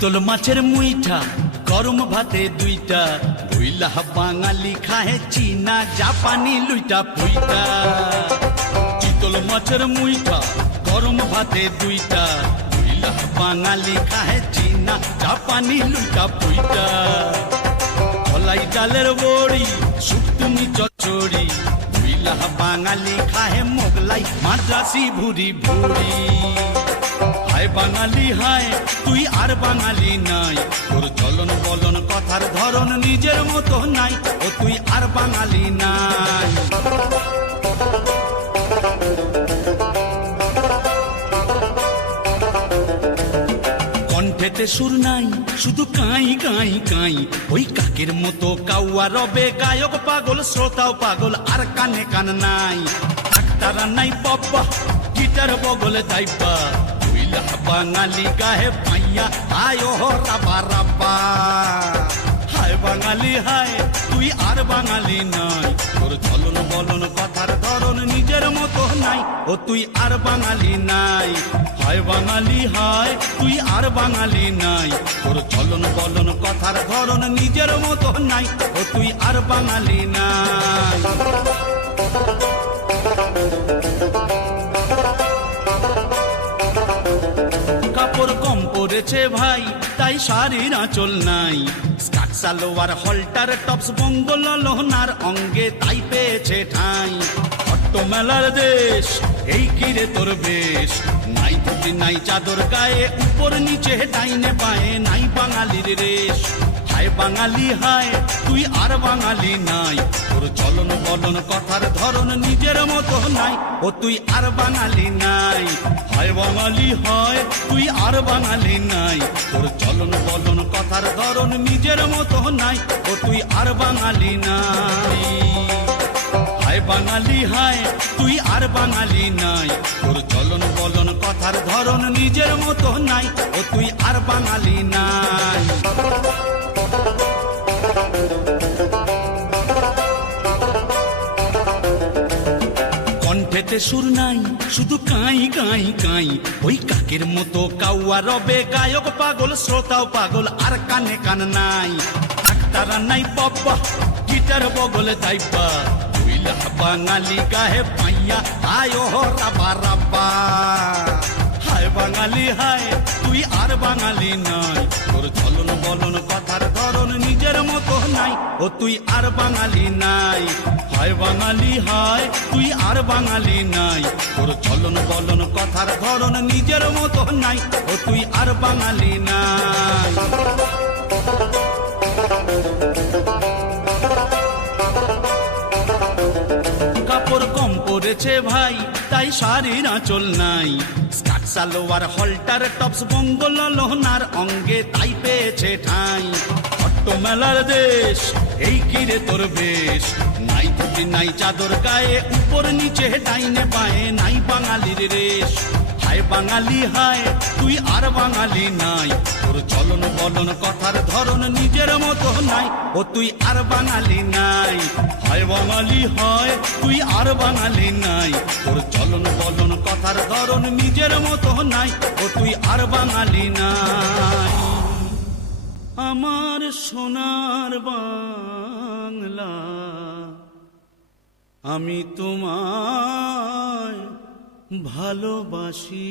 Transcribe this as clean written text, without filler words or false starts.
চিতল মাছের মুইঠা গরম ভাতে দুইটা ভুইলা বাঙালি খাহে চীনা জাপানি লুইটা পুইটা। চিতল মাছের মুইঠা গরম ভাতে দুইটা ভুইলা বাঙালি খাহে চীনা জাপানি লুইটা পুইটা। কলাই ডালের বড়ি শুকতুনি চচ্চড়ি ভুইলা বাঙালি খাহে মোগলাই মাদ্রাসি ভুরি ভুরি। হায় বাঙালি হায় তুই আর বাঙালি নাই, তোর চলন বলন কথার ধরন নিজের মতো নাই, ও তুই আর বাঙালি নাই। কণ্ঠেতে সুর নাই শুধু কাই কাই কাই, ওই কাকের মতো কাউয়া রবে গায়ক পাগল শ্রোতাও পাগল আর কানে কান নাই। ডাক্তারা নাই বাবা গিটার বগলে দাইবা বাঙালি গাহে পাইয়া আয় রাবা রাবা। হায় বাঙালি হায় তুই আর বাঙালি নাই, তোর চলন বলন কথার ধরন নিজের মতো নাই, ও তুই আর বাঙালি নাই। হায় বাঙালি হায় তুই আর বাঙালি নাই, তোর চলন বলন কথার ধরন নিজের মতো নাই, ও তুই আর বাঙালি নাই। কাপড় কম পড়েছে ভাই তাই শাড়ির আঁচল নাই, স্কার্ট সালোয়ার হলটার টপস বঙ্গল লোহনার অঙ্গে তাই পেয়েছে ঠাঁই। হট্ট মেলার দেশ এই কিরে তোর বেশ, নাই ধুতি নাই চাদর গায়ে উপর নিচে ডাইনে বায়ে নাই বাঙালির রেশ। হায় বাঙালি হায় তুই আর বাঙালি নাই, তোর চলন বলন কথার ধরন নিজের মতো নাই, ও তুই আর বাঙালি নাই। হায় বাঙালি হয় তুই আর বাঙালি নাই, তোর চলন বলন কথার ধরন নিজের মতো নাই, ও তুই আর বাঙালি নাই। হায় বাঙালি হায় তুই আর বাঙালি নাই, তোর চলন বলন কথার ধরন নিজের মতো নাই, ও তুই আর বাঙালি নাই। কণ্ঠেতে সুর নাই শুধু কাই কাই কাই, ওই কাকের মতো কাউয়া রবে গায়ক পাগল শ্রোতাও পাগল আর কানে কান নাই। ডাক্তারা নাই বাবা গিটার বগলে দাইবা ভুইলা বাঙালি গাহে পাইয়া আয় রাবা রাবা। হায় বাঙালি হায় তুই আর বাঙালি নাই, তোর চলন বলন কথার ধরন নিজের মতো নাই, ও তুই আর বাঙালি নাই। হায় বাঙালি হায় তুই আর বাঙালি নাই, তোর চলন বলন কথার ধরন নিজের মতো নাই, ও তুই আর বাঙালি নাই। কাপড় কম পড়েছে ভাই তাই শাড়ির আঁচল নাই, স্কার্ট সালোয়ার হলটার টপস বঙ্গল লোহনার অঙ্গে তাই পেয়েছে ঠাঁই। হট্ট মেলার দেশ এই কিরে তোর বেশ, নাই ধুতি নাই চাদর গায়ে উপর নিচে ডাইনে বায়ে নাই বাঙালির রেশ। হায় বাঙালি হায় তুই আর বাঙালি নাই, তোর চলন বলন কথার ধরন নিজের মতো নাই, ও তুই আর বাঙালি নাই। হায় বাঙালি হয় তুই আর বাঙালি নাই, তোর চলন বলন কথার ধরন নিজের মতো নাই, ও তুই আর বাঙালি নাই। আমার সোনার বাংলা আমি তোমায় ভালোবাসি।